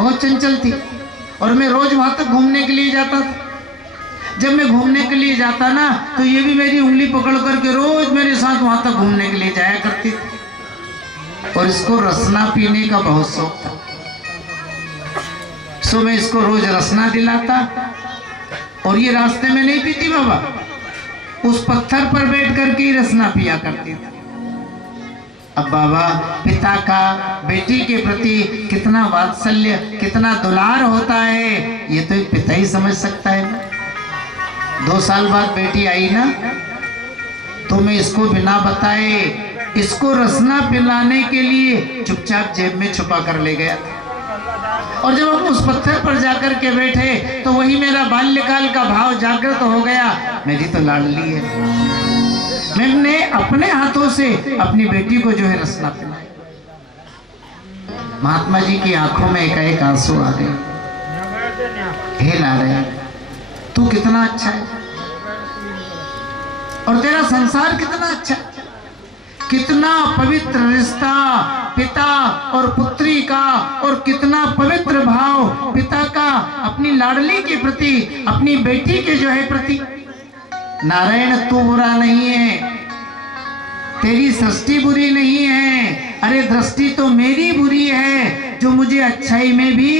बहुत चंचल थी और मैं रोज वहां तक घूमने के लिए जाता था। जब मैं घूमने के लिए जाता ना तो ये भी मेरी उंगली पकड़ करके रोज मेरे साथ वहां तक घूमने के लिए जाया करती थी और इसको रसना पीने का बहुत शौक था। सो मैं इसको रोज रसना दिलाता और ये रास्ते में नहीं पीती बाबा, उस पत्थर पर बैठ करके ही रसना पिया करती थी। अब बाबा, पिता का बेटी के प्रति कितना वात्सल्य, कितना दुलार होता है, ये तो एक पिता ही समझ सकता है ना। 2 साल बाद बेटी आई ना तो मैं इसको बिना बताए इसको रसना पिलाने के लिए चुपचाप जेब में छुपा कर ले गया था। और जब हम उस पत्थर पर जाकर के बैठे तो वही मेरा बाल्यकाल का भाव जागृत हो गया। मेरी तो लाडली है, मैंने अपने हाथों से अपनी बेटी को जो है रसना पिलाया। महात्मा जी की आंखों में एक आंसू आ गए। हे नारायण, तू कितना अच्छा है और तेरा संसार कितना अच्छा है, कितना पवित्र रिश्ता पिता और पुत्री का, और कितना पवित्र भाव पिता का अपनी लाडली के प्रति, अपनी बेटी के जो है प्रति। नारायण, तू बुरा नहीं है, तेरी सृष्टि बुरी नहीं है, अरे दृष्टि तो मेरी बुरी है जो मुझे अच्छाई में भी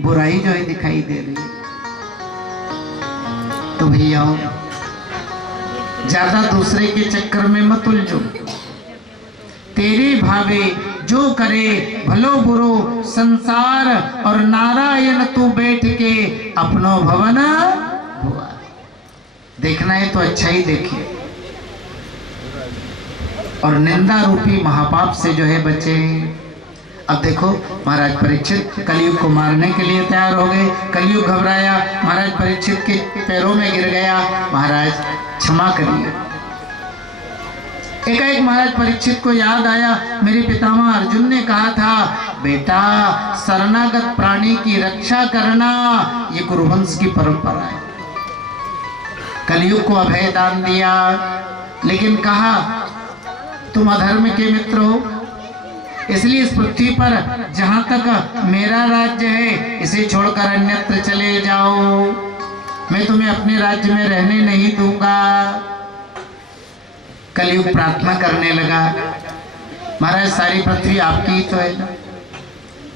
बुराई जो है दिखाई दे रही है। तो भैया ज्यादा दूसरे के चक्कर में मत उलझो, तेरे भावे जो करे भलो बुरो संसार, और नारायण तू बैठ के अपनो भवन हुआ। देखना है तो अच्छा ही देखिए और निंदा रूपी महापाप से जो है बचे। अब देखो महाराज परीक्षित कलयुग को मारने के लिए तैयार हो गए। कलयुग घबराया, महाराज परीक्षित के पैरों में गिर गया, महाराज क्षमा करिए। एकाएक महाराज परीक्षित को याद आया, मेरे पितामह अर्जुन ने कहा था, बेटा शरणागत प्राणी की रक्षा करना ये कुरुवंश की परंपरा है। कलयुग को अभय दान दिया, लेकिन कहा तुम अधर्म के मित्र हो, इसलिए इस पृथ्वी पर जहां तक मेरा राज्य है इसे छोड़कर अन्यत्र चले जाओ, मैं तुम्हें अपने राज्य में रहने नहीं दूंगा। कलयुग प्रार्थना करने लगा, महाराज सारी पृथ्वी आपकी ही तो है ना,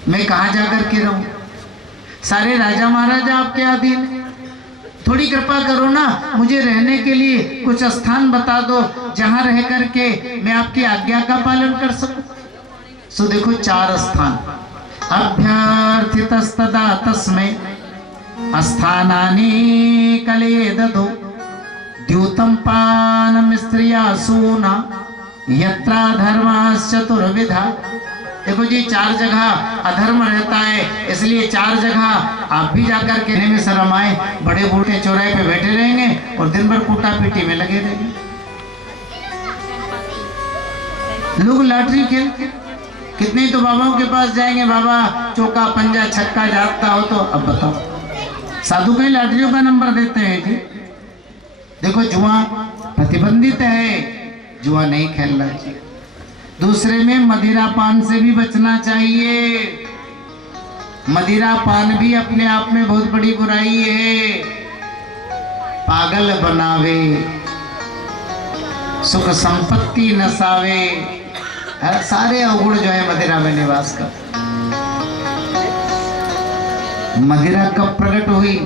मैं कहाँ जाकर के रहूं, सारे राजा महाराजा आपके अधीन है, थोड़ी कृपा करो ना, मुझे रहने के लिए कुछ स्थान बता दो जहां रह करके मैं आपकी आज्ञा का पालन कर सकूं। सो देखो 4 स्थान, अभ्यर्थितस्तदा तस्मै स्थानानि कलेददो द्यूतं पानं स्त्रिया सूना यत्रा धर्मश्चतुर्विधा। देखो जी 4 जगह अधर्म रहता है, इसलिए 4 जगह आप भी जाकर के में शर्म आए, बड़े बूढ़े चौराहे पे बैठे रहेंगे और दिन भर कूटा पीटी में लगे रहेंगे। लोग लॉटरी खेल कितने तो बाबाओं के पास जाएंगे, बाबा चौका पंजा छक्का जागता हो तो। अब बताओ साधु कई लॉटरियों का नंबर देते हैं जी। देखो जुआ प्रतिबंधित है, जुआ नहीं खेलना चाहिए। दूसरे में मदिरा पान से भी बचना चाहिए, मदिरा पान भी अपने आप में बहुत बड़ी बुराई है, पागल बनावे, सुख संपत्ति नसावे, सारे अवगुण जो है मदिरा में निवास कर। मदिरा कब प्रकट हुई?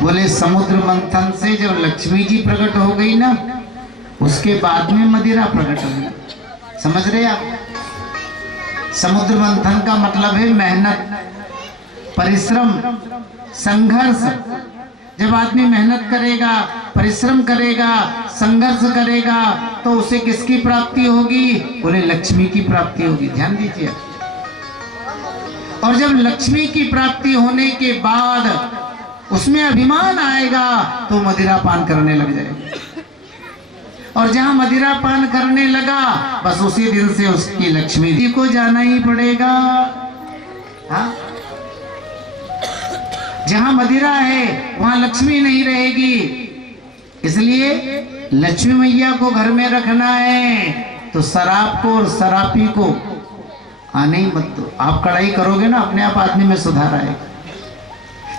बोले समुद्र मंथन से जब लक्ष्मी जी प्रकट हो गई ना, उसके बाद में मदिरा प्रकट हुई। समझ रहे आप? समुद्र मंथन का मतलब है मेहनत, परिश्रम, संघर्ष। जब आदमी मेहनत करेगा, परिश्रम करेगा, संघर्ष करेगा तो उसे किसकी प्राप्ति होगी? बोले लक्ष्मी की प्राप्ति होगी। ध्यान दीजिए। और जब लक्ष्मी की प्राप्ति होने के बाद उसमें अभिमान आएगा तो मदिरा पान करने लग जाएगा, और जहां मदिरा पान करने लगा बस उसी दिन से उसकी लक्ष्मी जी को जाना ही पड़ेगा। हाँ? जहां मदिरा है वहां लक्ष्मी नहीं रहेगी, इसलिए लक्ष्मी मैया को घर में रखना है तो शराब को और शराबी को आने ही मत दो। आप कड़ाई करोगे ना, अपने आप आदमी में सुधार आएगा।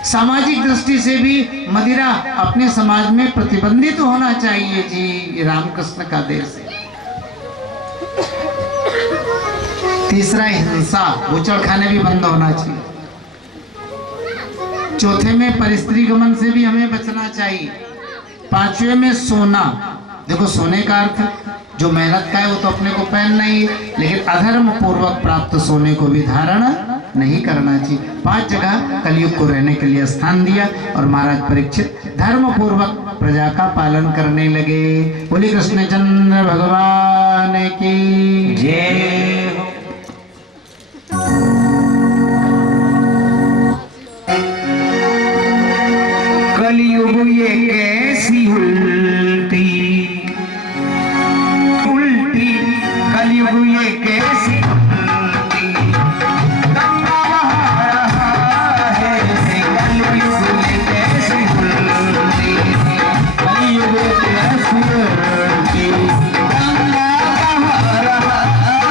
सामाजिक दृष्टि से भी मदिरा अपने समाज में प्रतिबंधित होना चाहिए जी, रामकृष्ण का देश है। तीसरा, हिंसा, बुचड़ खाने भी बंद होना चाहिए। चौथे में परिस्त्री गमन से भी हमें बचना चाहिए। पांचवे में सोना, देखो सोने का अर्थ जो मेहनत का है वो तो अपने को पहनना ही है, लेकिन अधर्म पूर्वक प्राप्त सोने को भी धारण नहीं करना चाहिए। 5 जगह कलयुग को रहने के लिए स्थान दिया और महाराज परीक्षित धर्म पूर्वक प्रजा का पालन करने लगे। बोले कृष्णचंद्र भगवान की जय हो। कलयुग ये कैसी उल्टी उल्टी, कलयुग ये कैसी उल्टी, गंगा बहा रहा है, कलयुग ये कैसी उल्टी, कलयुग ये कैसी उल्टी, गंगा बहा रहा है,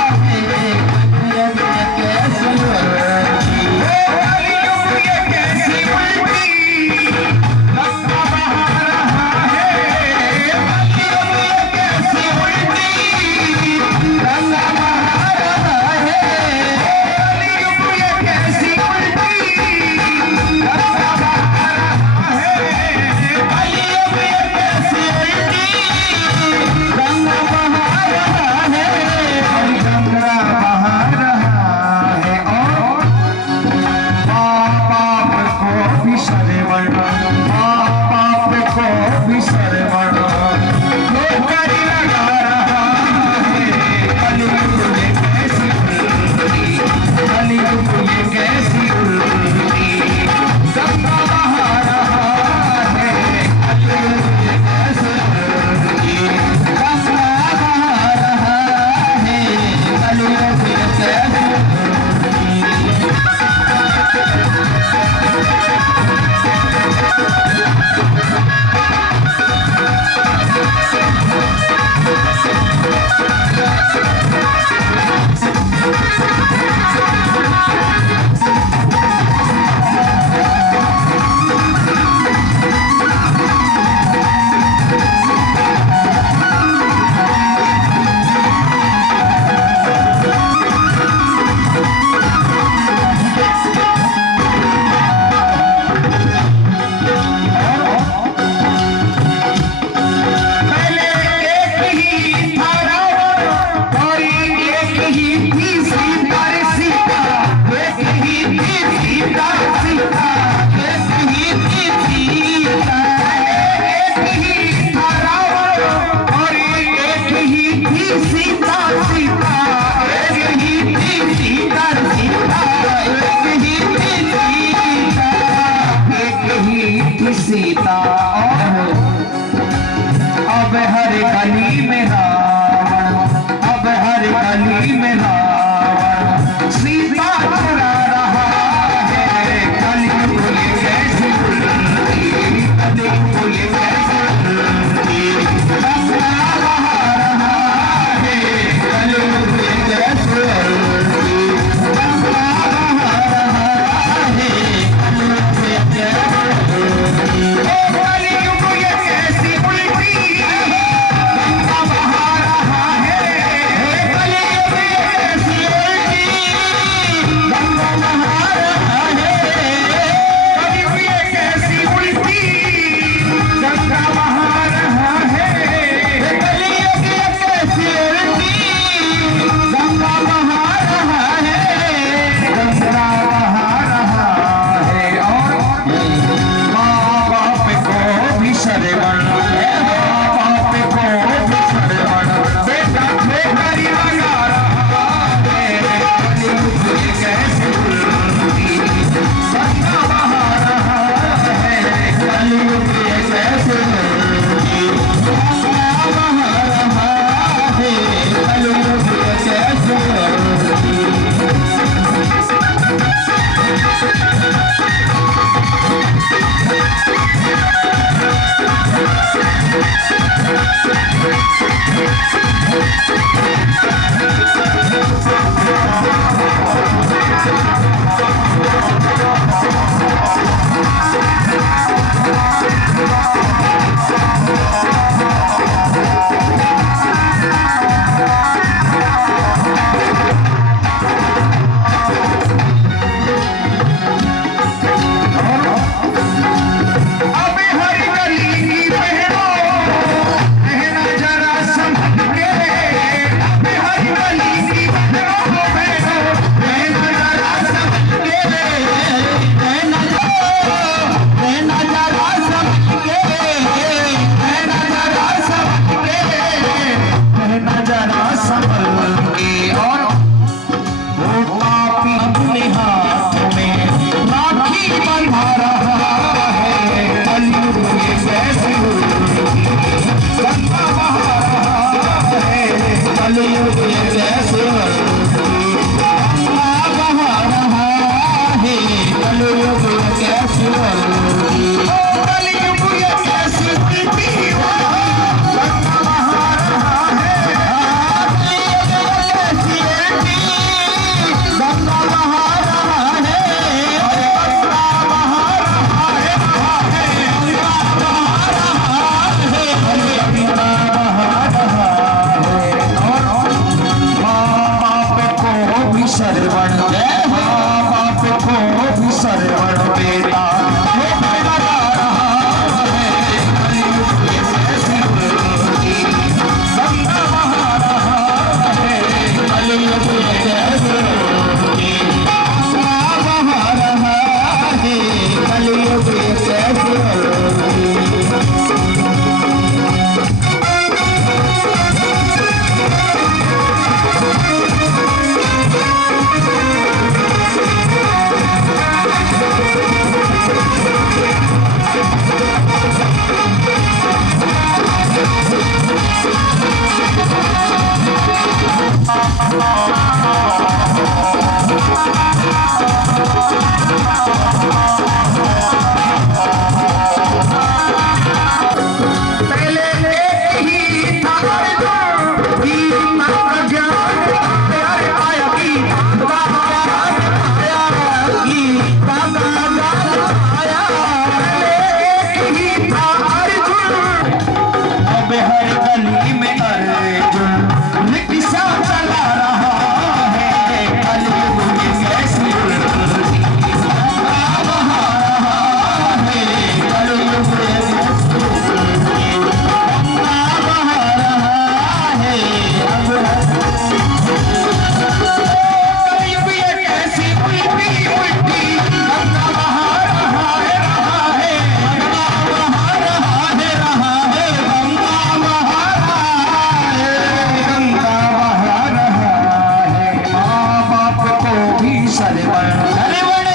शरवण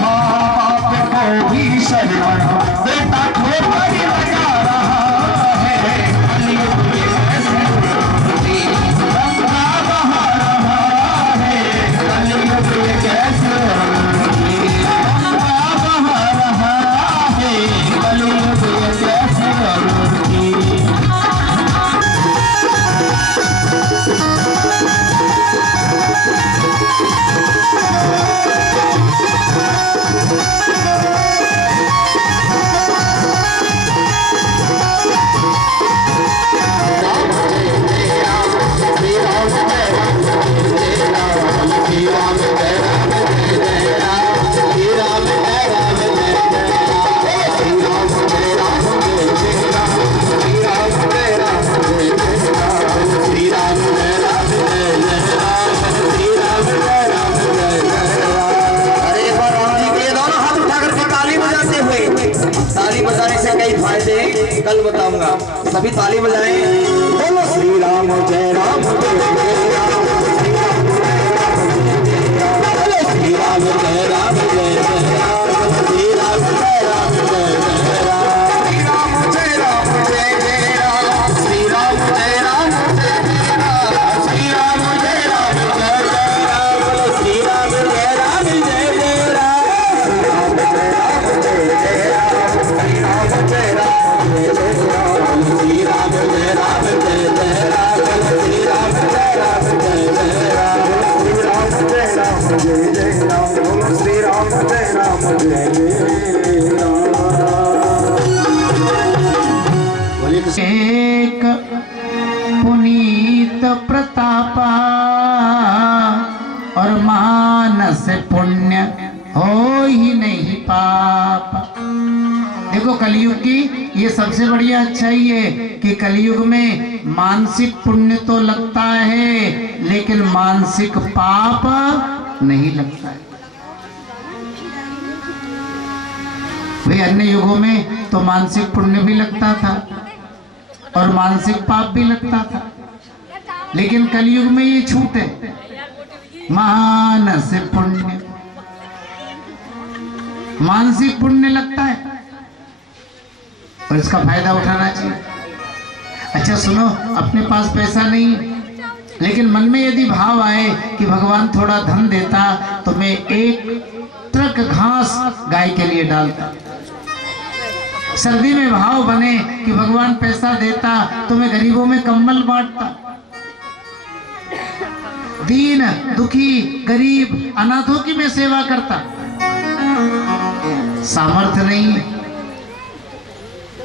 माँ बाप को भी शरवण बेटा ठोकर लगा रहा है कलयुग में कैसे गंगा बहा रहा है कलयुग में कैसे गंगा बहा रहा है कलयुग में कैसे कल बताऊंगा। सभी ताली बजाएं, बोलो श्री राम जय राम जय राम, बोलो श्री राम जय राम जय राम, श्री राम जय राम जय राम, श्री राम जय राम जय राम, श्री राम जय राम जय राम, श्री राम जय राम जय राम, बोलो श्री राम जय राम जय राम, श्री राम जय राम श्री राम जय राम जय राम, श्री राम जय राम जय राम, श्री राम जय राम जय राम, बोलो श्री राम जय राम जय राम। एक पुनीत प्रतापा और मानस पुण्य हो ही नहीं पाप। देखो कलयुग की ये सबसे बढ़िया अच्छाई है कि कलयुग में मानसिक पुण्य तो लगता है लेकिन मानसिक पाप नहीं लगता है। वे अन्य युगों में तो मानसिक पुण्य भी लगता था और मानसिक पाप भी लगता था, लेकिन कलयुग में ये छूट है, मानस पुण्य। मानसिक पुण्य लगता है और इसका फायदा उठाना चाहिए। अच्छा सुनो, अपने पास पैसा नहीं लेकिन मन में यदि भाव आए कि भगवान थोड़ा धन देता तो मैं एक ट्रक घास गाय के लिए डालता। सर्दी में भाव बने कि भगवान पैसा देता तो मैं गरीबों में कंबल बांटता। दीन दुखी गरीब अनाथों की मैं सेवा करता। सामर्थ्य नहीं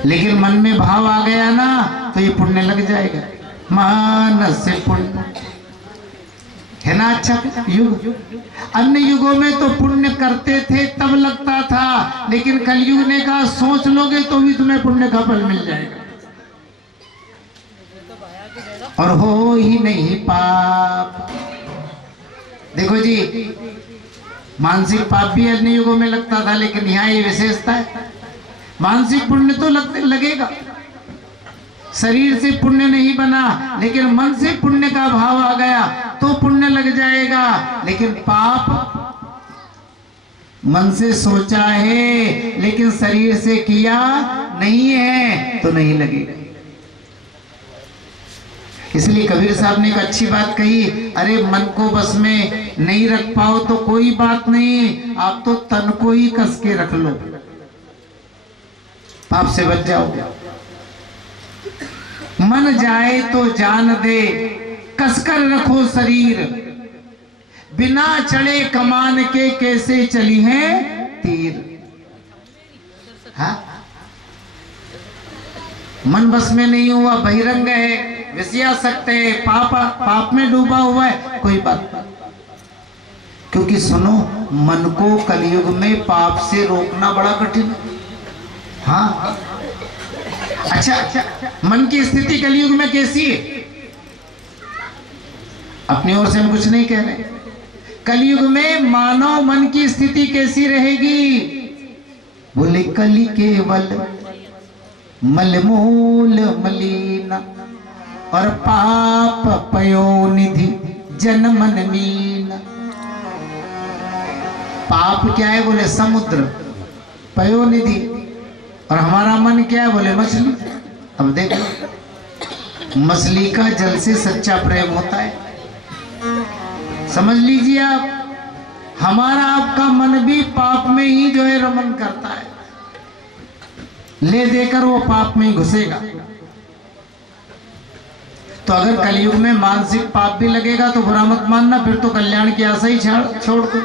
लेकिन मन में भाव आ गया ना तो ये पुण्य लग जाएगा। मानस से पुण्य है ना अच्छा युग। अन्य युगों में तो पुण्य करते थे तब लगता था, लेकिन कलयुग ने कहा सोच लोगे तो भी तुम्हें पुण्य का फल मिल जाएगा और हो ही नहीं पाप। देखो जी, मानसिक पाप भी अन्य युगों में लगता था लेकिन यहाँ ये विशेषता है, मानसिक पुण्य तो लगेगा। शरीर से पुण्य नहीं बना लेकिन मन से पुण्य का भाव आ गया तो पुण्य लग जाएगा, लेकिन पाप मन से सोचा है लेकिन शरीर से किया नहीं है तो नहीं लगेगा। इसलिए कबीर साहब ने एक अच्छी बात कही, अरे मन को बस में नहीं रख पाओ तो कोई बात नहीं, आप तो तन को ही कस के रख लो, पाप से बच जाओगे। मन जाए तो जान दे, कसकर रखो शरीर, बिना चढ़े कमान के कैसे चली है तीर। हाँ? मन बस में नहीं हुआ, बहिरंग है, विषयासक्त है, पाप में डूबा हुआ है, कोई बात नहीं। क्योंकि सुनो, मन को कलयुग में पाप से रोकना बड़ा कठिन है। हाँ अच्छा, मन की स्थिति कलयुग में कैसी है? अपनी ओर से हम कुछ नहीं कह रहे। कलयुग में मानव मन की स्थिति कैसी रहेगी? बोले कलि केवल मलमूल मलिना और पाप पयो निधि जन मन मीना। पाप क्या है? बोले समुद्र पयोनिधि। और हमारा मन क्या है? बोले मछली। अब देखो, मछली का जल से सच्चा प्रेम होता है। समझ लीजिए आप, हमारा आपका मन भी पाप में ही जो है रमन करता है, ले देकर वो पाप में ही घुसेगा। तो अगर कलयुग में मानसिक पाप भी लगेगा तो बुरा मत मानना, फिर तो कल्याण की आशा ही छोड़ दो।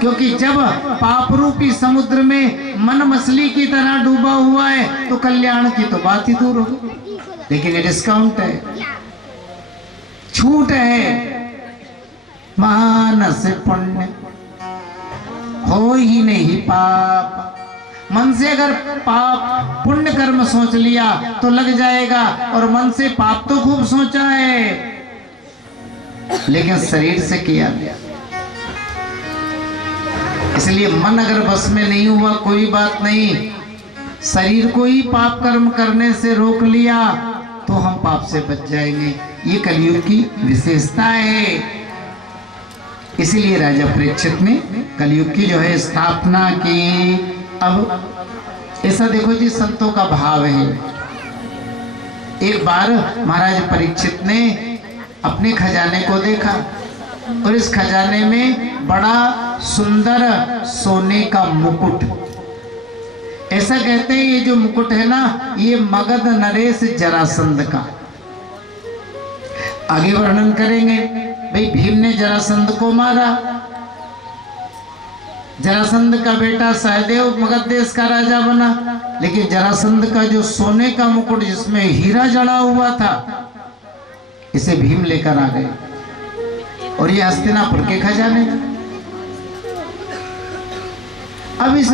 क्योंकि जब पाप रूपी समुद्र में मन मछली की तरह डूबा हुआ है तो कल्याण की तो बात ही दूर हो। लेकिन ये डिस्काउंट है, छूट है। मानस पुण्य हो ही नहीं पाप। मन से अगर पाप पुण्य कर्म सोच लिया तो लग जाएगा, और मन से पाप तो खूब सोचा है लेकिन शरीर से किया गया। इसलिए मन अगर बस में नहीं हुआ कोई बात नहीं, शरीर को ही पाप कर्म करने से रोक लिया तो हम पाप से बच जाएंगे। ये कलयुग की विशेषता है। इसीलिए राजा परीक्षित ने कलयुग की जो है स्थापना की। अब ऐसा देखो जी, संतों का भाव है। एक बार महाराज परीक्षित ने अपने खजाने को देखा और इस खजाने में बड़ा सुंदर सोने का मुकुट। ऐसा कहते हैं ये जो मुकुट है ना, ये मगध नरेश जरासंध का। आगे वर्णन करेंगे। भाई भीम ने जरासंध को मारा। जरासंध का बेटा सहदेव मगध देश का राजा बना, लेकिन जरासंध का जो सोने का मुकुट जिसमें हीरा जड़ा हुआ था, इसे भीम लेकर आ गए और ये हस्तिनापुर के खजाने। अब इस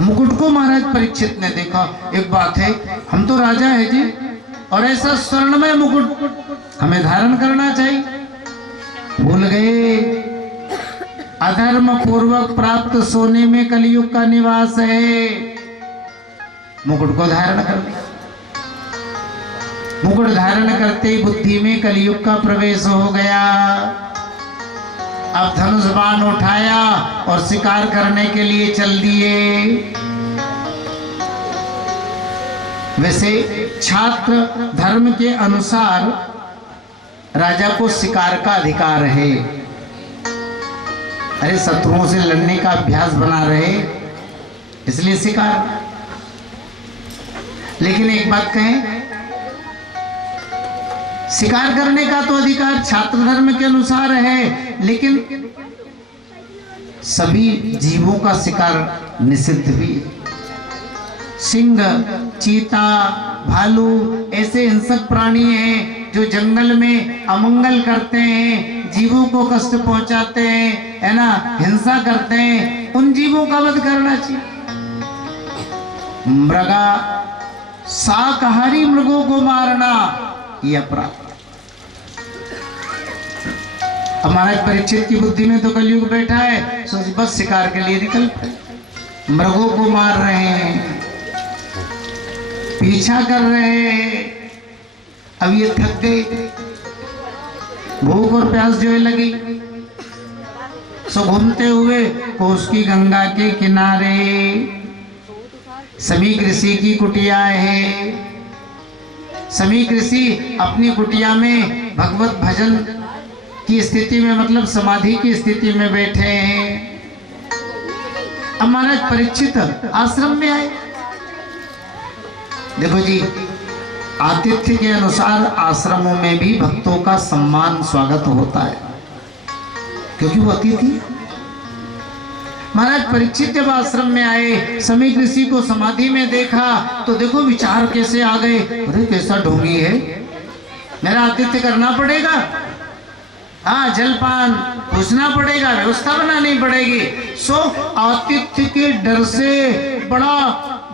मुकुट को महाराज परीक्षित ने देखा। एक बात है, हम तो राजा है जी, और ऐसा स्वर्णमय मुकुट हमें धारण करना चाहिए। भूल गए, अधर्म पूर्वक प्राप्त सोने में कलयुग का निवास है। मुकुट को धारण कर लिया। मुकुट धारण करते ही बुद्धि में कलयुग का प्रवेश हो गया। अब धनुष बाण उठाया और शिकार करने के लिए चल दिए। वैसे छात्र धर्म के अनुसार राजा को शिकार का अधिकार है। अरे शत्रुओं से लड़ने का अभ्यास बना रहे, इसलिए शिकार। लेकिन एक बात कहें, शिकार करने का तो अधिकार छात्र धर्म के अनुसार है, लेकिन सभी जीवों का शिकार निषिद्ध भी है। सिंह, चीता, भालू ऐसे हिंसक प्राणी हैं जो जंगल में अमंगल करते हैं, जीवों को कष्ट पहुंचाते हैं, है ना, हिंसा करते हैं। उन जीवों का वध करना चाहिए। मृगा, शाकाहारी मृगों को मारना यह अपराध। हमारा परीक्षित की बुद्धि में तो कलयुग बैठा है, सोच बस शिकार के लिए निकल पड़े। मृगों को मार रहे हैं, पीछा कर रहे हैं। अब ये थक गए, भूख और प्यास जो है लगी, सो घूमते हुए कोस की गंगा के किनारे समीक ऋषि की कुटिया है। समीक ऋषि अपनी कुटिया में भगवत भजन की स्थिति में, मतलब समाधि की स्थिति में बैठे हैं। अब महाराज परीक्षित आश्रम में आए। देखो जी, आतिथ्य के अनुसार आश्रमों में भी भक्तों का सम्मान स्वागत होता है, क्योंकि वो अतिथि। महाराज परीक्षित जब आश्रम में आए, समीक ऋषि को समाधि में देखा तो देखो विचार कैसे आ गए। अरे कैसा ढोंगी है, मेरा आतिथ्य करना पड़ेगा। हाँ, जलपान पूछना पड़ेगा, व्यवस्था बनानी पड़ेगी। सो आतिथ्य के डर से बड़ा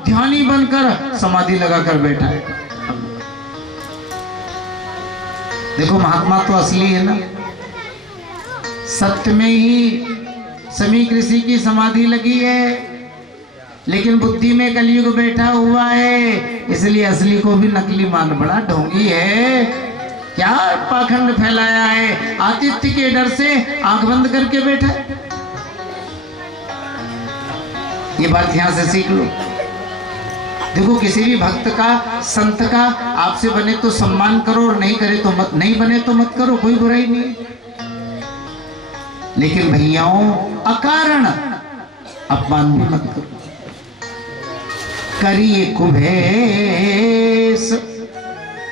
ध्यानी बनकर समाधि लगाकर बैठा है। देखो महात्मा तो असली है ना, सत्य में ही समीक ऋषि की समाधि लगी है, लेकिन बुद्धि में कलयुग बैठा हुआ है, इसलिए असली को भी नकली मान। बड़ा ढोंगी है, क्या पाखंड फैलाया है। आतिथ्य के डर से आंख बंद करके बैठा है। ये बात यहां से सीख लो। देखो किसी भी भक्त का, संत का आपसे बने तो सम्मान करो और नहीं करे तो मत, नहीं बने तो मत करो, कोई बुराई नहीं। लेकिन भैयाओं अकारण अपमान भी मत करो। करिए कुभेश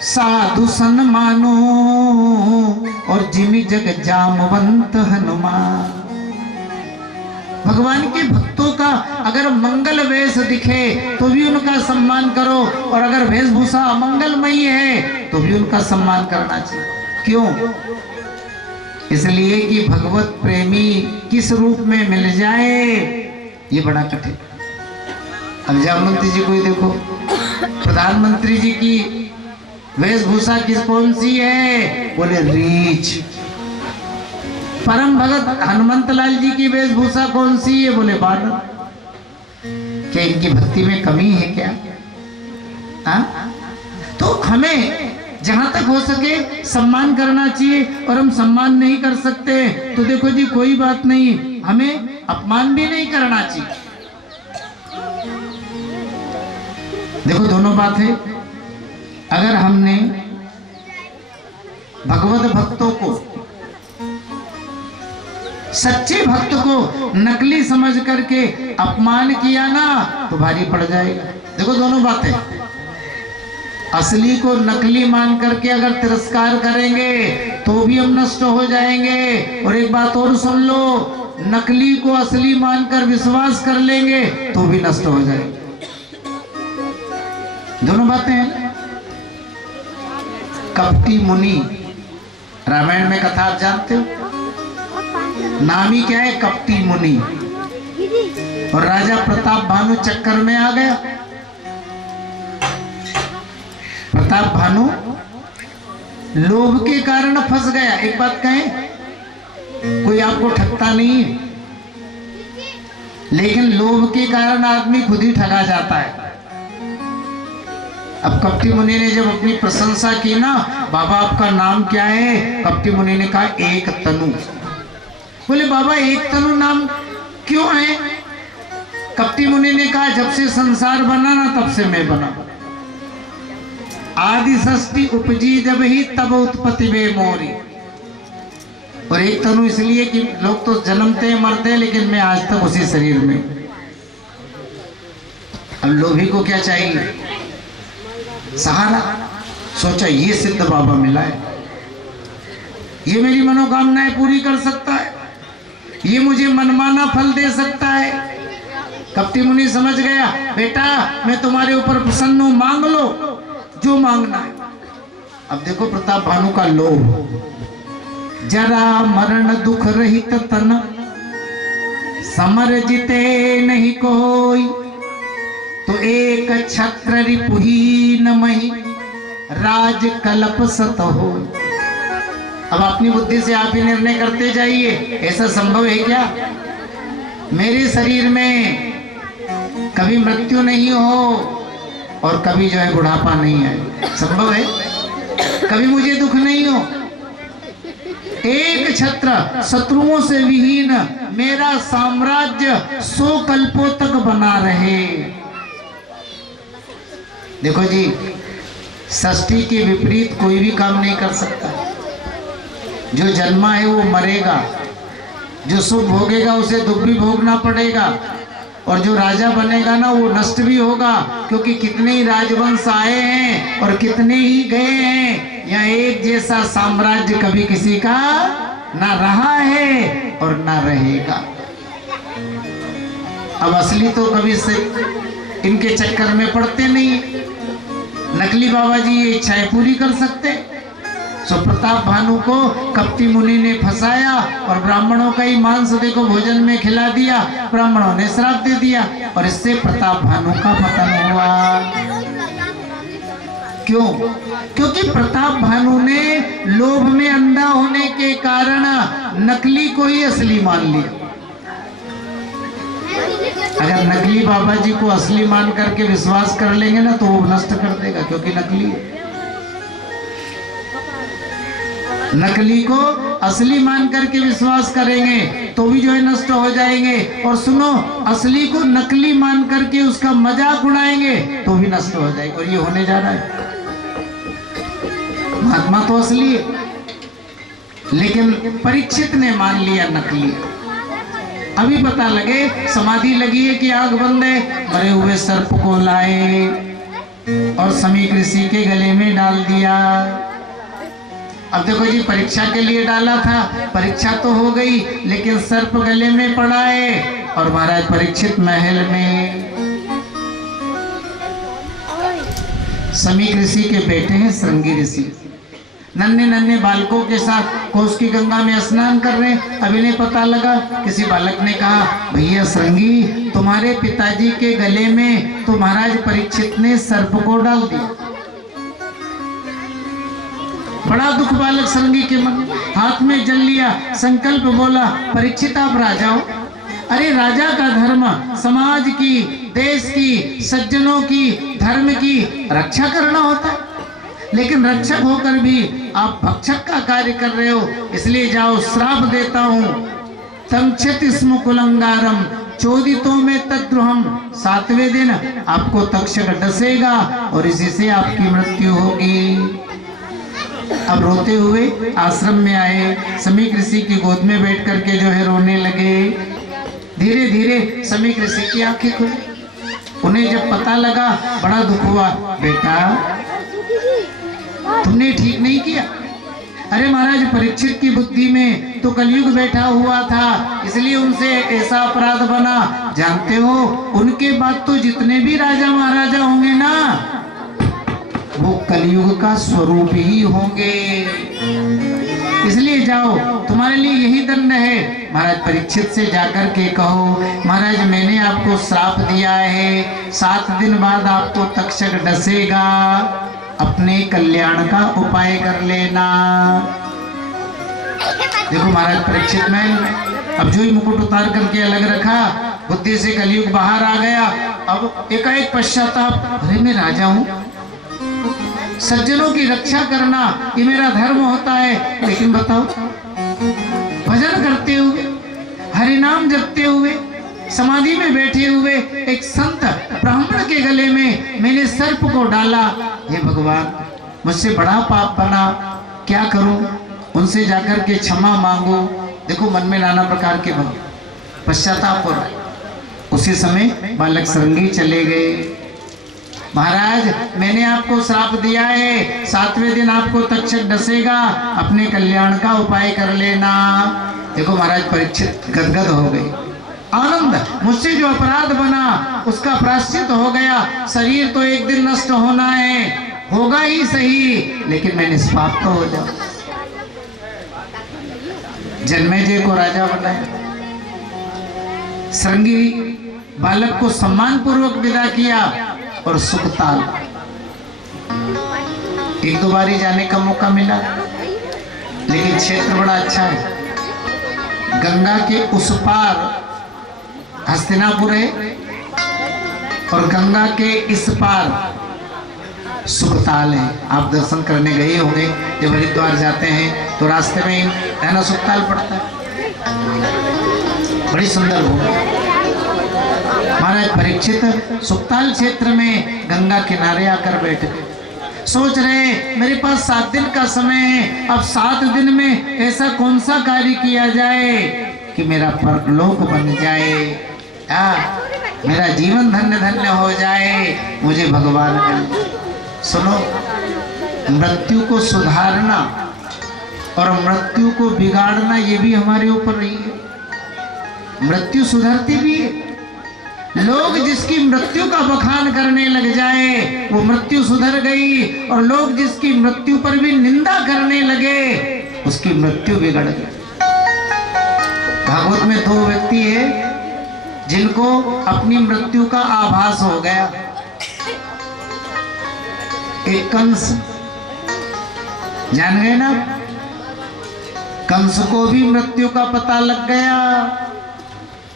साधु सन्मानो और जिमि जग जामवंत हनुमान। भगवान के भक्तों का अगर मंगल वेश दिखे तो भी उनका सम्मान करो, और अगर वेशभूषा अमंगलमयी है तो भी उनका सम्मान करना चाहिए। क्यों? इसलिए कि भगवत प्रेमी किस रूप में मिल जाए ये बड़ा कठिन। अब जामवंती जी को ही देखो, प्रधानमंत्री जी की वेशभूषा कौन सी है? बोले रीछ। परम भगत हनुमंत लाल जी की वेशभूषा कौन सी है? बोले बानर। क्या इनकी भक्ति में कमी है क्या? तो हमें जहां तक हो सके सम्मान करना चाहिए, और हम सम्मान नहीं कर सकते तो देखो जी कोई बात नहीं, हमें अपमान भी नहीं करना चाहिए। देखो दोनों बात है। अगर हमने भगवत भक्तों को, सच्चे भक्त को नकली समझ करके अपमान किया ना तो भारी पड़ जाएगा। देखो दोनों बातें, असली को नकली मान करके अगर तिरस्कार करेंगे तो भी हम नष्ट हो जाएंगे, और एक बात और सुन लो, नकली को असली मानकर विश्वास कर लेंगे तो भी नष्ट हो जाएंगे। दोनों बातें हैं। कपटी मुनि, रामायण में कथा आप जानते हो, नाम ही क्या है? कपटी मुनि। और राजा प्रताप भानु चक्कर में आ गया। प्रताप भानु लोभ के कारण फंस गया। एक बात कहें, कोई आपको ठगता नहीं, लेकिन लोभ के कारण आदमी खुद ही ठगा जाता है। अब कपटी मुनि ने जब अपनी प्रशंसा की ना, बाबा आपका नाम क्या है? कपटी मुनि ने कहा एक तनु। बोले बाबा एक तनु नाम क्यों है? कपटी मुनि ने कहा जब से संसार बना ना तब से मैं बना। आदि षष्टि उपजी जब ही तब उत्पत्ति वे मोरी। और एक तनु इसलिए कि लोग तो जन्मते हैं मरते हैं, लेकिन मैं आज तक उसी शरीर में। अब लोभी को क्या चाहिए? सहारा। सोचा ये सिद्ध बाबा मिला है, ये मेरी मनोकामनाएं पूरी कर सकता है, ये मुझे मनमाना फल दे सकता है। कपटी मुनि समझ गया, बेटा मैं तुम्हारे ऊपर प्रसन्न हूं, मांग लो जो मांगना है। अब देखो प्रताप भानु का लोभ, जरा मरण दुख रहित तन समर जिते नहीं कोई, तो एक छत्र रिपुहीन मही राज कल्प सत हो। अब अपनी बुद्धि से आप ही निर्णय करते जाइए, ऐसा संभव है क्या? मेरे शरीर में कभी मृत्यु नहीं हो और कभी जो है बुढ़ापा नहीं है, संभव है? कभी मुझे दुख नहीं हो। एक छत्र शत्रुओं से विहीन मेरा साम्राज्य 100 कल्पों तक बना रहे। देखो जी, षष्ठी के विपरीत कोई भी काम नहीं कर सकता। जो जन्मा है वो मरेगा, जो सुख भोगेगा उसे दुख भी भोगना पड़ेगा, और जो राजा बनेगा ना वो नष्ट भी होगा, क्योंकि कितने ही राजवंश आए हैं और कितने ही गए हैं। यहाँ एक जैसा साम्राज्य कभी किसी का ना रहा है और ना रहेगा। अब असली तो कभी से इनके चक्कर में पड़ते नहीं, नकली बाबा जी ये इच्छाएं पूरी कर सकते। सो प्रताप भानु को कपटी मुनि ने फंसाया और ब्राह्मणों का ही मांस देखो भोजन में खिला दिया, ब्राह्मणों ने श्राप दे दिया, और इससे प्रताप भानु का पतन हुआ। क्यों? क्योंकि प्रताप भानु ने लोभ में अंधा होने के कारण नकली को ही असली मान लिया। अगर नकली बाबा जी को असली मान करके विश्वास कर लेंगे ना तो वो नष्ट कर देगा, क्योंकि नकली है। नकली को असली मान करके विश्वास करेंगे तो भी जो है नष्ट हो जाएंगे, और सुनो, असली को नकली मान करके उसका मजाक उड़ाएंगे तो भी नष्ट हो जाएगा। और ये होने जा रहा है। महात्मा तो असली है, लेकिन परीक्षित ने मान लिया नकली। अभी पता लगे समाधि लगी है कि आग बंद है, मरे हुए सर्प को लाए और समीक ऋषि के गले में डाल दिया। अब देखो जी, परीक्षा के लिए डाला था, परीक्षा तो हो गई, लेकिन सर्प गले में पड़ा है और महाराज परीक्षित महल में। समीक ऋषि के बेटे हैं श्रृंगी ऋषि, नन्हे नन्हे बालकों के साथ कोस की गंगा में स्नान कर रहे हैं। अभी नहीं पता लगा, किसी बालक ने कहा, भैया श्रृंगी, तुम्हारे पिताजी के गले में तो महाराज परीक्षित ने सर्प को डाल दिया। बड़ा दुख बालक श्रृंगी के मन, हाथ में जल लिया, संकल्प बोला, परीक्षित आप राजा हो। अरे राजा का धर्म समाज की, देश की, सज्जनों की, धर्म की रक्षा करना होता है, लेकिन रक्षक होकर भी आप भक्षक का कार्य कर रहे हो, इसलिए जाओ श्राप देता हूं। तंक्षति स्म कुलंगारम चोदितों में तद्रुहम, 7वें दिन आपको तक्षक डसेगा और इसी से आपकी मृत्यु होगी। अब रोते हुए आश्रम में आए, समीक ऋषि की गोद में बैठ करके जो है रोने लगे। धीरे धीरे समीक ऋषि की आंखें खुली। उन्हें जब पता लगा बड़ा दुख हुआ, बेटा तुमने ठीक नहीं किया। अरे महाराज परीक्षित की बुद्धि में तो कलयुग बैठा हुआ था, इसलिए उनसे ऐसा अपराध बना। जानते हो, उनके बाद तो जितने भी राजा महाराजा होंगे ना, वो कलयुग का स्वरूप ही होंगे। इसलिए जाओ, तुम्हारे लिए यही दंड है। महाराज परीक्षित से जाकर के कहो, महाराज मैंने आपको श्राप दिया है, 7 दिन बाद आपको तक्षक डसेगा, अपने कल्याण का उपाय कर लेना। देखो महाराज परीक्षित में अब जो ही मुकुट उतार करके अलग रखा, बुद्धि से कलयुग बाहर आ गया। अब एकाएक पश्चाताप, अरे मैं राजा हूं, सज्जनों की रक्षा करना ये मेरा धर्म होता है, लेकिन बताओ, भजन करते हुए, हरिनाम जपते हुए, समाधि में बैठे हुए एक संत ब्राह्मण के गले में मैंने सर्प को डाला। हे भगवान, मुझसे बड़ा पाप बना, क्या करूं? उनसे जाकर के क्षमा मांगो। देखो मन में नाना प्रकार के पश्चाताप हो रहा है। उसी समय बालक श्रृंगी चले गए। महाराज मैंने आपको श्राप दिया है, 7वें दिन आपको तक्षक डसेगा, अपने कल्याण का उपाय कर लेना। देखो महाराज परीक्षित गदगद हो गए। आनंद, मुझसे जो अपराध बना उसका प्रायश्चित हो गया। शरीर तो एक दिन नष्ट होना है, होगा ही सही, लेकिन मैं निष्पाप तो हो जाऊं। जन्मेजय को राजा बनाया। श्रृंगी बालक को सम्मान पूर्वक विदा किया और सुखताल 1-2 बारी जाने का मौका मिला, लेकिन क्षेत्र बड़ा अच्छा है। गंगा के उस पार हस्तिनापुर है और गंगा के इस पार सुखताल है। आप दर्शन करने गए होंगे, जब हरिद्वार जाते हैं तो रास्ते में है ना सुखताल पड़ता है, बड़ी सुंदर भूमि। महाराज परीक्षित सुखताल क्षेत्र में गंगा किनारे आकर बैठे, सोच रहे मेरे पास 7 दिन का समय है, अब 7 दिन में ऐसा कौन सा कार्य किया जाए कि मेरा परलोक बन जाए, मेरा जीवन धन्य धन्य हो जाए, मुझे भगवान मिल। सुनो, मृत्यु को सुधारना और मृत्यु को बिगाड़ना ये भी हमारे ऊपर रही है। मृत्यु सुधरती भी है। लोग जिसकी मृत्यु का बखान करने लग जाए वो मृत्यु सुधर गई, और लोग जिसकी मृत्यु पर भी निंदा करने लगे उसकी मृत्यु बिगड़ गई। भागवत में 2 व्यक्ति है जिनको अपनी मृत्यु का आभास हो गया। एक कंस, जान गए ना, कंस को भी मृत्यु का पता लग गया।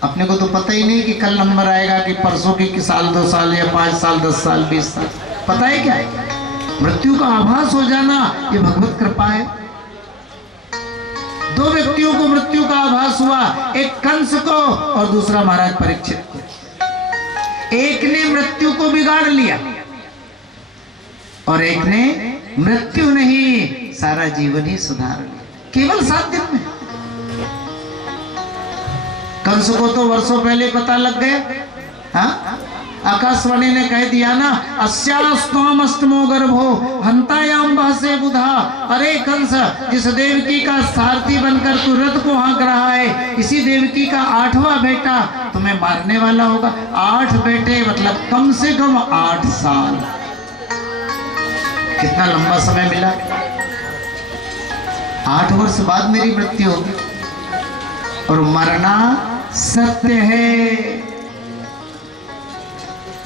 अपने को तो पता ही नहीं कि कल नंबर आएगा कि परसों की साल 2 साल या 5 साल 10 साल 20 साल, पता है क्या? मृत्यु का आभास हो जाना ये भगवत कृपा है। दो व्यक्तियों को मृत्यु का आभास हुआ, एक कंस को और दूसरा महाराज परीक्षित को। एक ने मृत्यु को बिगाड़ लिया और एक ने मृत्यु नहीं, सारा जीवन ही सुधार लिया, केवल 7 दिन में। कंस को तो वर्षों पहले पता लग गया। हाँ, आकाशवाणी ने कह दिया ना, अस्यास्त्वम अष्टमो गर्भो हंतायाम बहसे बुधा। अरे कंस, जिस देवकी का सारथी बनकर तू रथ को हाँक रहा है, इसी देवकी का 8वां बेटा तुम्हें मारने वाला होगा। 8 बेटे मतलब कम से कम 8 साल। कितना लंबा समय मिला। 8 वर्ष बाद मेरी मृत्यु होगी और मरना सत्य है,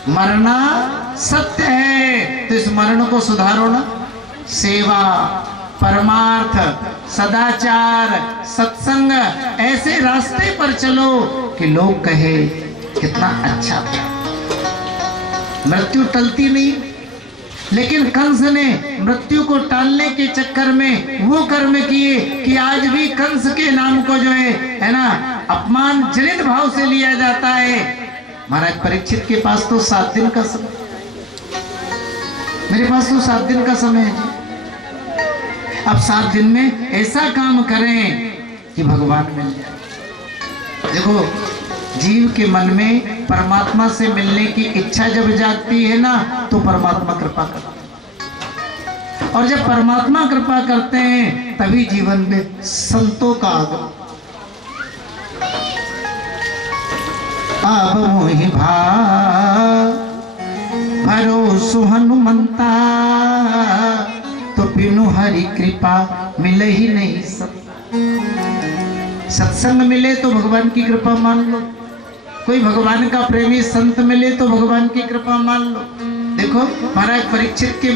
मरना सत्य है। तो इस मरण को सुधारो ना। सेवा, परमार्थ, सदाचार, सत्संग, ऐसे रास्ते पर चलो कि लोग कहे कितना अच्छा था। मृत्यु टलती नहीं, लेकिन कंस ने मृत्यु को टालने के चक्कर में वो कर्म किए कि आज भी कंस के नाम को जो है ना, अपमानजनित भाव से लिया जाता है। महाराज परीक्षित के पास तो 7 दिन का समय, मेरे पास तो 7 दिन का समय है जी। अब 7 दिन में ऐसा काम करें कि भगवान मिल जाए। देखो, जीव के मन में परमात्मा से मिलने की इच्छा जब जागती है ना, तो परमात्मा कृपा करते हैं। और जब परमात्मा कृपा करते हैं तभी जीवन में संतों का आगमन। अब मोहि भरोसो हनुमंता, तो बिनु हरि कृपा मिले ही नहीं सब। सत्संग मिले तो भगवान की कृपा मान लो, कोई भगवान का प्रेमी संत मिले तो भगवान की कृपा मान लो। देखो, महाराज परीक्षित के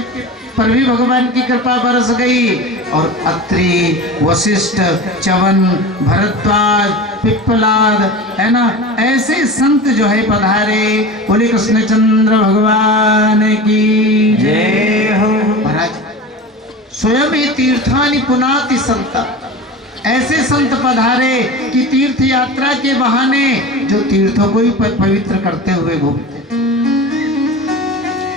पर भी भगवान की कृपा बरस गई और अत्रि, वशिष्ठ, च्यवन, भरद्वाज, पिप्पलाद, है ना, ऐसे संत जो है पधारे। बोले कृष्णचंद्र भगवान की जय हो। महाराज स्वयं ही तीर्थानि पुनाति संता, ऐसे संत पधारे कि तीर्थ यात्रा के बहाने जो तीर्थों को ही पवित्र करते हुए घूमते।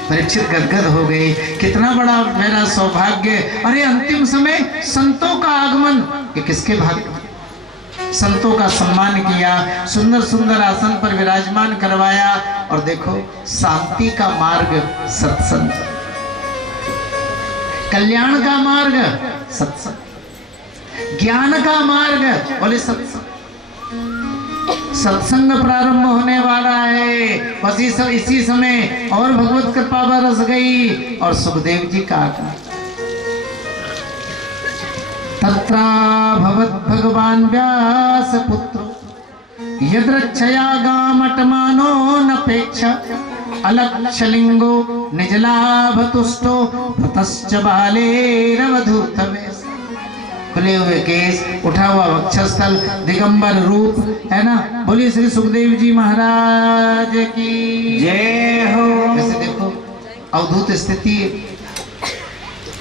परीक्षित गदगद हो गए, कितना बड़ा मेरा सौभाग्य। अरे अंतिम समय संतों का आगमन, ये किसके भाग्य। संतों का सम्मान किया, सुंदर सुंदर आसन पर विराजमान करवाया। और देखो, शांति का मार्ग सत्संग, कल्याण का मार्ग सत्संग, ज्ञान का मार्ग बोले सत्संग। सत्संग प्रारंभ होने वाला है, बस इसी समय और भगवत कृपा बरस गई और सुखदेव जी का आगमन। तत्रा भवत भगवान व्यास पुत्र यद्रक्षया गामटमानो नपेक्षा अलक्षलिंगो निजलाभ तुष्टो ततश्च बालेरवधूतवेश। खुले हुए केस, उठा हुआ वक्षस्थल, दिगंबर रूप, है ना। बोलिए श्री सुखदेव जी महाराज की जय हो। वैसे देखो, अवधूत स्थिति,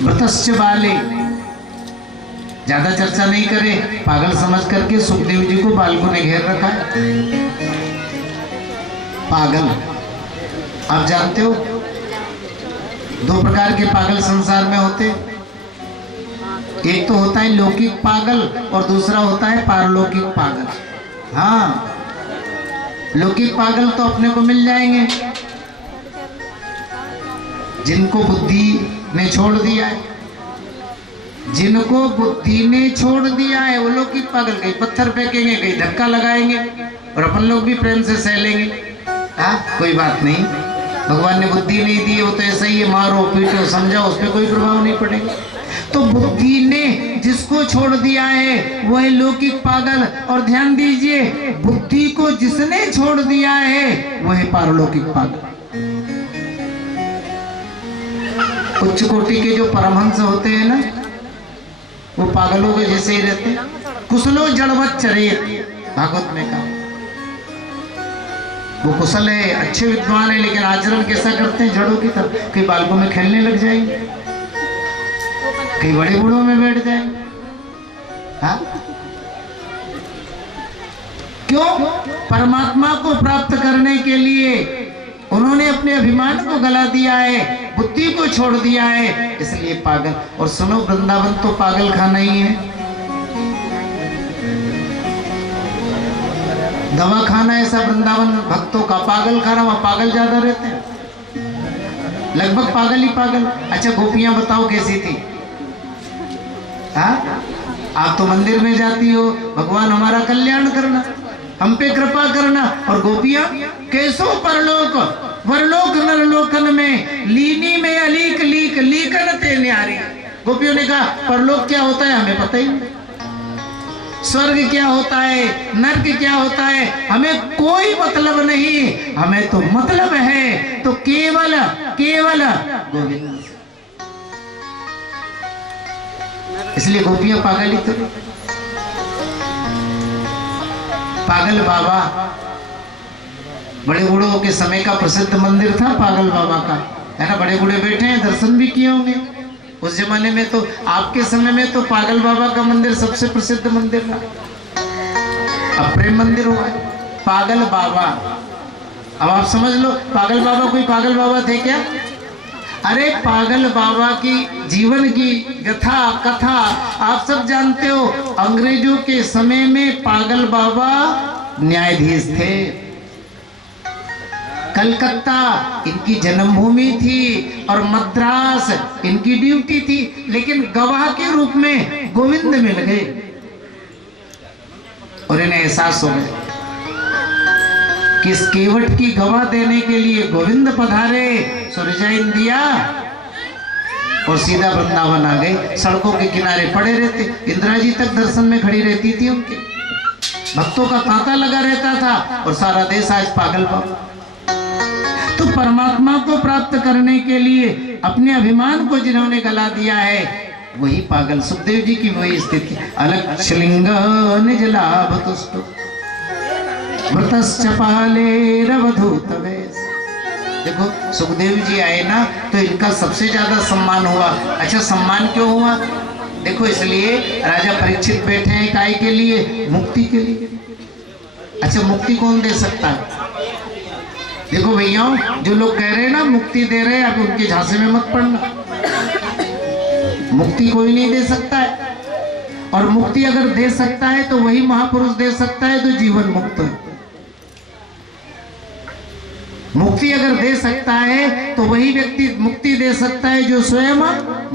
व्रतश्च बाले, ज्यादा चर्चा नहीं करे, पागल समझ करके सुखदेव जी को बालकों ने घेर रखा है। पागल, आप जानते हो 2 प्रकार के पागल संसार में होते। एक तो होता है लौकिक पागल और दूसरा होता है पारलौकिक पागल। हाँ, लौकिक पागल तो अपने को मिल जाएंगे जिनको बुद्धि ने छोड़ दिया है, जिनको बुद्धि ने छोड़ दिया है वो लौकिक पागल। कहीं पत्थर फेंकेंगे, कहीं धक्का लगाएंगे और अपन लोग भी प्रेम से सह लेंगे। हाँ, कोई बात नहीं, भगवान ने बुद्धि नहीं दी, वो तो ऐसा ही है, मारो पीटो समझाओ, उस पर कोई प्रभाव नहीं पड़ेगा। तो बुद्धि ने जिसको छोड़ दिया है वो है लौकिक पागल। और ध्यान दीजिए, बुद्धि को जिसने छोड़ दिया है वो है पारलौकिक पागल। उच्च कोटि के जो परमहंस होते हैं ना, वो पागलों के जैसे ही रहते हैं। कुशलो जड़वत चरेत, भागवत में कहा। वो कुशल है, अच्छे विद्वान है, लेकिन आचरण कैसा करते हैं, जड़ों की तरह। कई बालकों में खेलने लग जाएंगे, कई बड़े बूढ़ों में बैठ जाएंगे। हाँ, क्यों? परमात्मा को प्राप्त करने के लिए उन्होंने अपने अभिमान को गला दिया है, बुद्धि को छोड़ दिया है, इसलिए पागल। और सुनो, वृंदावन तो पागल खाना ही है, दवा खाना ऐसा वृंदावन भक्तों का, पागल खाना, वहां पागल ज्यादा रहते हैं, लगभग पागल ही पागल। अच्छा गोपियां बताओ कैसी थी? हाँ, आप तो मंदिर में जाती हो, भगवान हमारा कल्याण करना, हम पे कृपा करना, और गोपियां कैसो परलोक वरलोक नरलोकन में लीनी में अलीक लीक लीकन ते न्यारी। गोपियों ने कहा परलोक क्या होता है हमें पता ही नहीं, स्वर्ग क्या होता है, नर्क क्या होता है, हमें कोई मतलब नहीं, हमें तो मतलब है तो केवल केवल गोविंद। इसलिए गोपियां पागल ही तो। पागल बाबा, बड़े बूढ़ों के समय का प्रसिद्ध मंदिर था पागल बाबा का, है ना? बड़े बूढ़े बैठे हैं, दर्शन भी किए होंगे उस जमाने में। तो आपके समय में तो पागल बाबा का मंदिर सबसे प्रसिद्ध मंदिर था, अब प्रेम मंदिर हुआ है पागल बाबा। अब आप समझ लो, पागल बाबा कोई पागल बाबा थे क्या? अरे पागल बाबा की जीवन की कथा कथा आप सब जानते हो। अंग्रेजों के समय में पागल बाबा न्यायाधीश थे, कलकत्ता इनकी जन्मभूमि थी और मद्रास इनकी ड्यूटी थी, लेकिन गवाह के रूप में गोविंद मिल गए और इन्हें एहसास हो गया कि इस केवट की गवाह देने के लिए गोविंद पधारे, सो रिजाइन दिया और सीधा वृंदावन आ गए। सड़कों के किनारे पड़े रहते, इंदिरा जी तक दर्शन में खड़ी रहती थी, उनके भक्तों का तांता लगा रहता था, और सारा देश आज पागल बाबा। तो परमात्मा को प्राप्त करने के लिए अपने अभिमान को जिन्होंने गला दिया है वही पागल। सुखदेव जी की वही स्थिति। अलग शिलिंग निज लाभ तुष्ट व्रतश्च पाले रवधूत वेश। देखो सुखदेव जी आए ना तो इनका सबसे ज्यादा सम्मान हुआ। अच्छा सम्मान क्यों हुआ? देखो इसलिए राजा परीक्षित बैठे हैं काय के लिए? मुक्ति के लिए। अच्छा मुक्ति कौन दे सकता है? देखो भैया, जो लोग कह रहे हैं ना मुक्ति दे रहे हैं, अब उनके झांसे में मत पड़ना। मुक्ति कोई नहीं दे सकता है, और मुक्ति अगर दे सकता है तो वही महापुरुष दे सकता है जो जीवन मुक्त है। मुक्ति अगर दे सकता है तो वही व्यक्ति मुक्ति दे सकता है जो स्वयं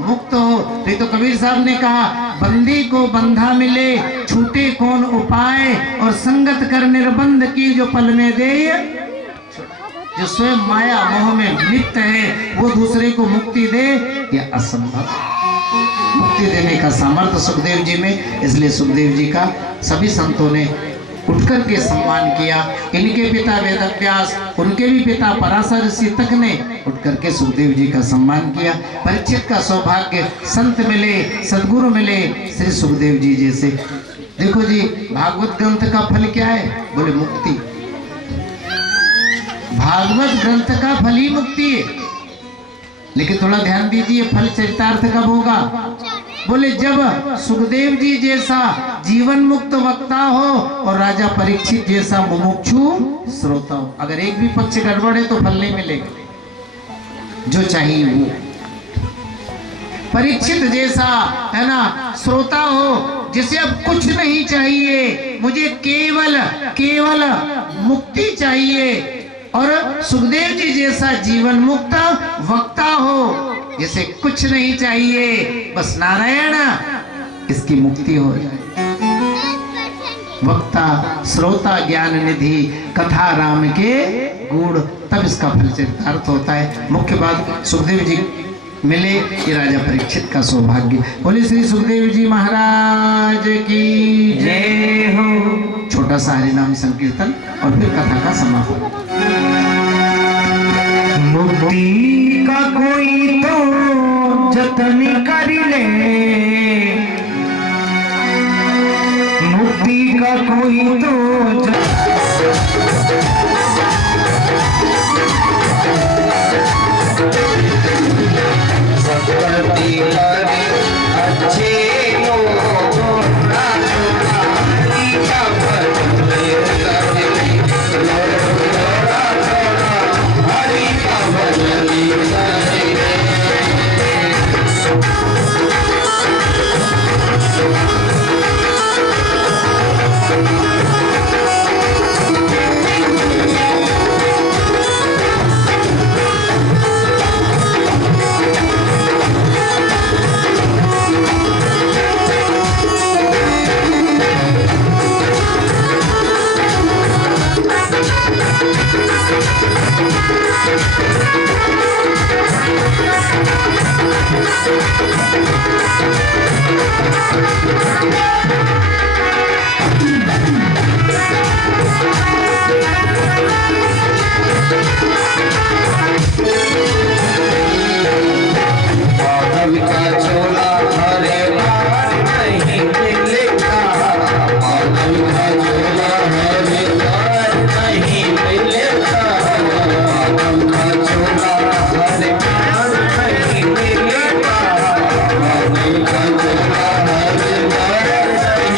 मुक्त हो। नहीं तो कबीर साहब ने कहा, बंदी को बंधा मिले छूटे कौन उपाय, और संगत कर निर्बंध की जो पल में दे। जो स्वयं माया मोह में लिप्त है वो दूसरे को मुक्ति दे, यह असंभव। मुक्ति देने का सामर्थ्य सुखदेव जी में, इसलिए सुखदेव जी का सभी संतों ने उठकर के सम्मान किया। इनके पिता वेदव्यास, उनके भी पिता पराशर ऋषि तक ने उठकर के सुखदेव जी का सम्मान किया। परीक्षित का सौभाग्य संत मिले, सदगुरु मिले श्री सुखदेव जी जैसे। देखो जी, भागवत ग्रंथ का फल क्या है? बोले मुक्ति। भागवत ग्रंथ का फल ही मुक्ति है, लेकिन थोड़ा ध्यान दीजिए, फल चरितार्थ कब होगा? बोले जब सुखदेव जी जैसा जीवन मुक्त वक्ता हो और राजा परीक्षित जैसा मुमुक्षु श्रोता हो। अगर एक भी पक्ष गड़बड़ है तो फल नहीं मिलेगा जो चाहिए वो। परीक्षित जैसा है ना श्रोता हो, जिसे अब कुछ नहीं चाहिए, मुझे केवल केवल मुक्ति चाहिए। और सुखदेव जी जैसा जीवन मुक्त वक्ता हो, जिसे कुछ नहीं चाहिए, बस नारायण इसकी मुक्ति हो जाए। वक्ता श्रोता ज्ञान निधि कथा राम के गुण, तब इसका फल चरितार्थ होता है। मुख्य बात सुखदेव जी मिले, ये राजा परीक्षित का सौभाग्य। बोले श्री सुखदेव जी महाराज की जय हो। छोटा सा हरि नाम संकीर्तन और फिर कथा का समापन। मुक्ति का कोई तो जतन कर ले, मुक्ति का कोई तो अच्छे लोगों माधव का चोला हरे बार नहीं मिलेगा, माधव का चोला हरे बार नहीं मिलेगा, माधव का चोला हरे बार नहीं मिलेगा, माधव का चोला हरे बार नहीं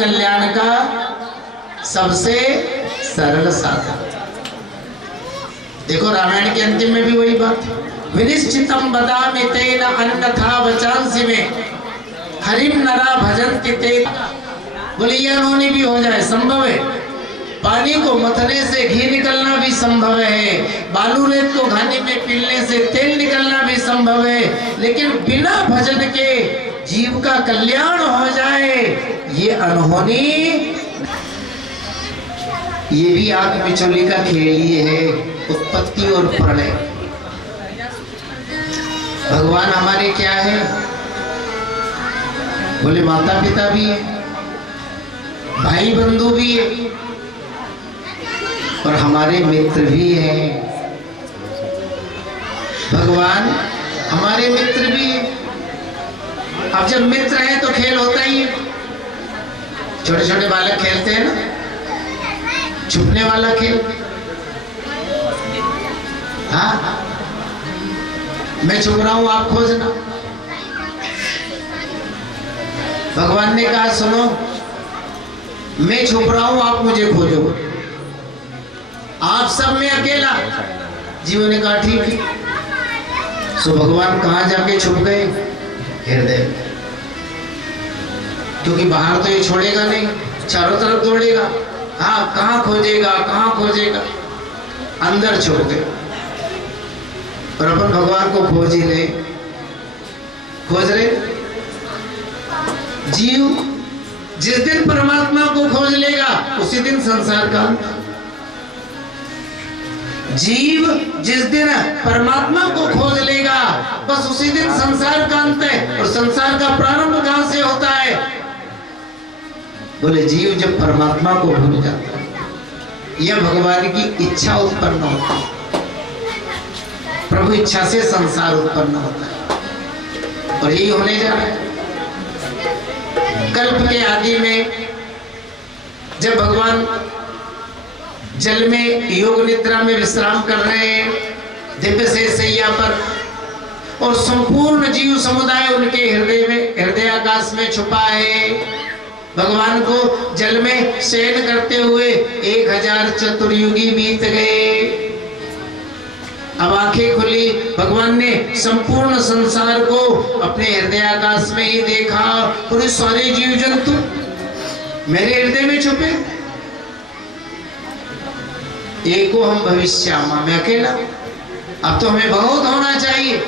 कल्याण का सबसे सरल साधन। देखो रामायण के अंतिम में भी वही बात, विनिश्चितम बदामि तेन अन्यथा वचांसि में हरिम नरा भजन्ति ते। बोले यह नोनी भी हो जाए संभव है, पानी को मथने से घी निकलना भी संभव है, बालू रेत को घानी में पीलने से तेल निकलना भी संभव है, लेकिन बिना भजन के जीव का कल्याण हो जाए ये अनहोनी। ये भी आग बिचौली का खेल ही है, उत्पत्ति और प्रलय। भगवान हमारे क्या है? बोले माता पिता भी है, भाई बंधु भी है और हमारे मित्र भी हैं। भगवान हमारे मित्र भी है। अब जब मित्र है तो खेल होता ही है। छोटे छोटे बालक खेलते हैं ना, छुपने वाला खेल। हाँ, मैं छुप रहा हूं, आप खोजना। भगवान ने कहा सुनो, मैं छुप रहा हूं, आप मुझे खोजो। आप सब में अकेला। जीव ने कहा ठीक है। सो भगवान कहां जाके छुप गए? हृदय में। क्योंकि बाहर तो ये छोड़ेगा नहीं, चारों तरफ दौड़ेगा। हाँ, कहां खोजेगा, कहां खोजेगा? अंदर छुप गए। और अपन भगवान को खोज ही रहे, खोज रहे। जीव जिस दिन परमात्मा को खोज लेगा उसी दिन संसार का अंत। जीव जिस दिन परमात्मा को खोज लेगा बस उसी दिन संसार का अंत है। और संसार का प्रारंभ कहां से होता है? बोले जीव जब परमात्मा को भूल जाता है या भगवान की इच्छा उत्पन्न होती है। प्रभु इच्छा से संसार उत्पन्न होता है और यही होने जा रहा है। कल्प के आदि में जब भगवान जल में योग निद्रा में विश्राम कर रहे हैं दिव्य से सैया पर, और संपूर्ण जीव समुदाय उनके हृदय में, हृदय आकाश में छुपा है। भगवान को जल में शयन करते हुए 1000 चतुर्युगी बीत गए। अब आंखें खुली, भगवान ने संपूर्ण संसार को अपने हृदय आकाश में ही देखा। पूरे सारे जीव जंतु मेरे हृदय में छुपे। एको हम भविष्यामा, मैं अकेला। अब तो हमें बहुत होना चाहिए।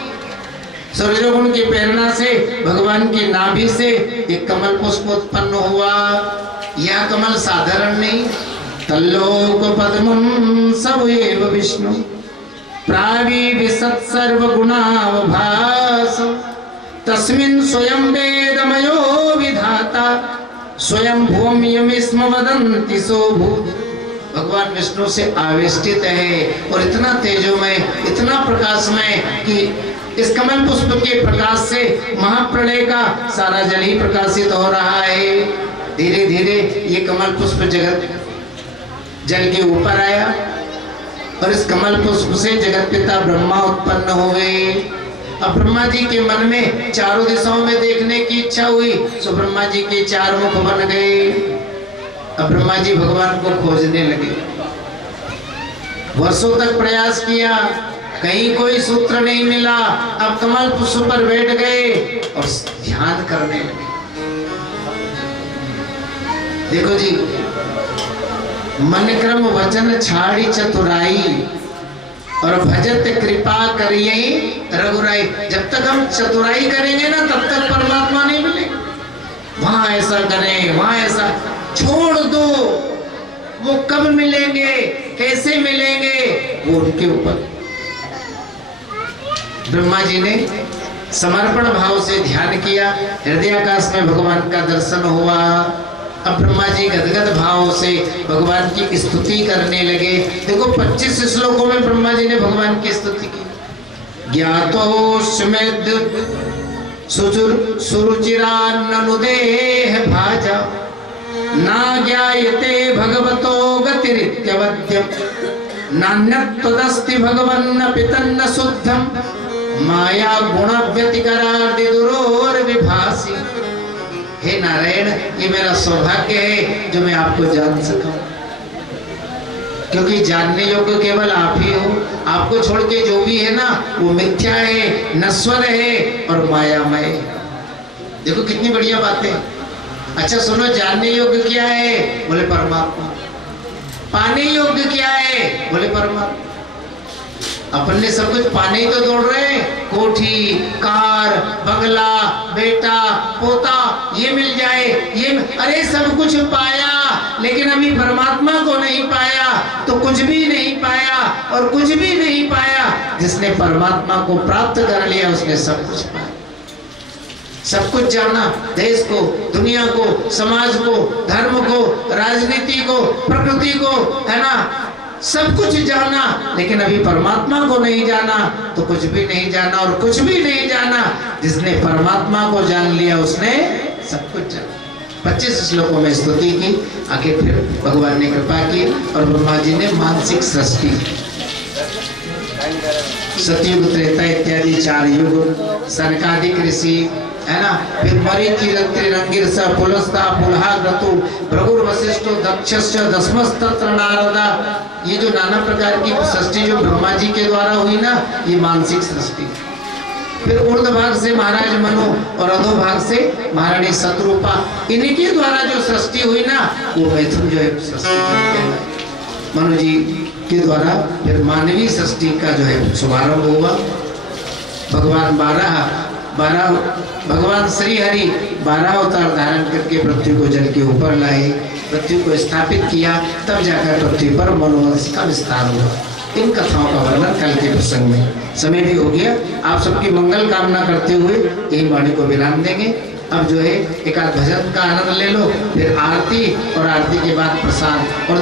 सूर्यगुण की प्रेरणा से भगवान की नाभि से एक कमल पुष्प उत्पन्न हुआ। यह कमल साधारण नहीं, तल्लोक पद्मं सबएव विष्णु प्राविशत् सर्वगुणावभास तस्मिन् स्वयं वेदमयो विधाता स्वयं भूम यमिस्म वदन्ति सोऽभूत्। भगवान विष्णु से आवेष्टित है और इतना तेजोमय, इतना प्रकाशमय कि इस कमल पुष्प के प्रकाश से महाप्रलय का सारा जल ही प्रकाशित हो रहा है। धीरे धीरे ये कमल पुष्प जगत जल के ऊपर आया और इस कमल पुष्प से जगत पिता ब्रह्मा उत्पन्न हुए। अब ब्रह्मा जी के मन में चारों दिशाओं में देखने की इच्छा हुई, तो ब्रह्मा जी के 4 मुख बन गए। अब ब्रह्मा जी भगवान को खोजने लगे। वर्षों तक प्रयास किया, कहीं कोई सूत्र नहीं मिला। अब कमल पुष्प पर बैठ गए और ध्यान करने लगे। देखो जी, मन क्रम वचन छाड़ी चतुराई और भजत कृपा करिए रघुराई। जब तक हम चतुराई करेंगे ना तब तक परमात्मा नहीं मिलेगा। वहां ऐसा करें, वहां ऐसा, छोड़ दो। वो कब मिलेंगे, कैसे मिलेंगे, वो उनके ऊपर। ब्रह्मा जी ने समर्पण भाव से ध्यान किया, हृदयाकाश में भगवान का दर्शन हुआ। अब ब्रह्मा जी गदगद भाव से भगवान की स्तुति करने लगे। देखो 25 श्लोकों में ब्रह्मा जी ने भगवान की स्तुति की। ज्ञातोऽस्म्यद् सुचुर सुरुचिरान्ननुदेह भाजा ना ज्ञायते भगवतो गतिरित्यवद्यम् नान्यत्तदस्ति भगवन्नपि तन्न शुद्धम् माया गुण व्यतिकरादि दुरोर्विभासि हे नारायण, ये मेरा सौभाग्य है जो मैं आपको जान सका, क्योंकि जानने योग्य केवल आप ही हो। आपको छोड़ के जो भी है ना वो मिथ्या है, नश्वर है और मायामय है। देखो कितनी बढ़िया बातें। अच्छा सुनो, जानने योग्य क्या है? बोले परमात्मा। पाने योग्य क्या है? बोले परमात्मा। अपन ने सब कुछ पाने ही तो दौड़ रहे हैं। कोठी, कार, बंगला, बेटा, पोता, ये मिल जाए, ये अरे सब कुछ पाया, लेकिन अभी परमात्मा को नहीं पाया तो कुछ भी नहीं पाया, और कुछ भी नहीं पाया। जिसने परमात्मा को प्राप्त कर लिया उसने सब कुछ पाया। सब कुछ जाना, देश को, दुनिया को, समाज को, धर्म को, राजनीति को, प्रकृति को, है ना, सब कुछ जाना, लेकिन अभी परमात्मा को नहीं जाना तो कुछ भी नहीं जाना, और कुछ भी नहीं जाना। जिसने परमात्मा को जान लिया उसने सब कुछ जाना। 25 श्लोकों में स्तुति की, आगे फिर भगवान ने कृपा की और ब्रह्मा जी ने मानसिक सृष्टि, सतयुग, त्रेता इत्यादि 4 युग, सनकादिक ऋषि, है ना, फिर मरीचि, रंगिरसा, पुलस्ता, पुलहा, क्रतु, भृगुर, वशिष्ठो, दक्षस्य, दशमस्तत्र नारदा। ये जो नाना प्रकार की सृष्टि जो ब्रह्मा जी के द्वारा हुई ना, ये मानसिक सृष्टि। फिर ऊर्ध्व भाग से महाराज मनु और अधो भाग से महारानी शत्रुपा, इनके द्वारा जो सृष्टि हुई ना वो मैथुन जो है सृष्टि मनु जी के द्वारा। फिर मानवीय सृष्टि का जो है शुभारंभ हुआ। भगवान 12 भगवान श्री हरि 12 अवतार धारण करके पृथ्वी को जल के ऊपर लाए, पृथ्वी को स्थापित किया, तब जाकर पृथ्वी पर मनुवंश का विस्तार हुआ। इन कथाओं का वर्णन कल के प्रसंग में, समय भी हो गया। आप सबकी मंगल कामना करते हुए यही वाणी को विराम देंगे। अब जो है एक आध भजन का आनंद ले लो, फिर आरती, और आरती के बाद प्रसाद। और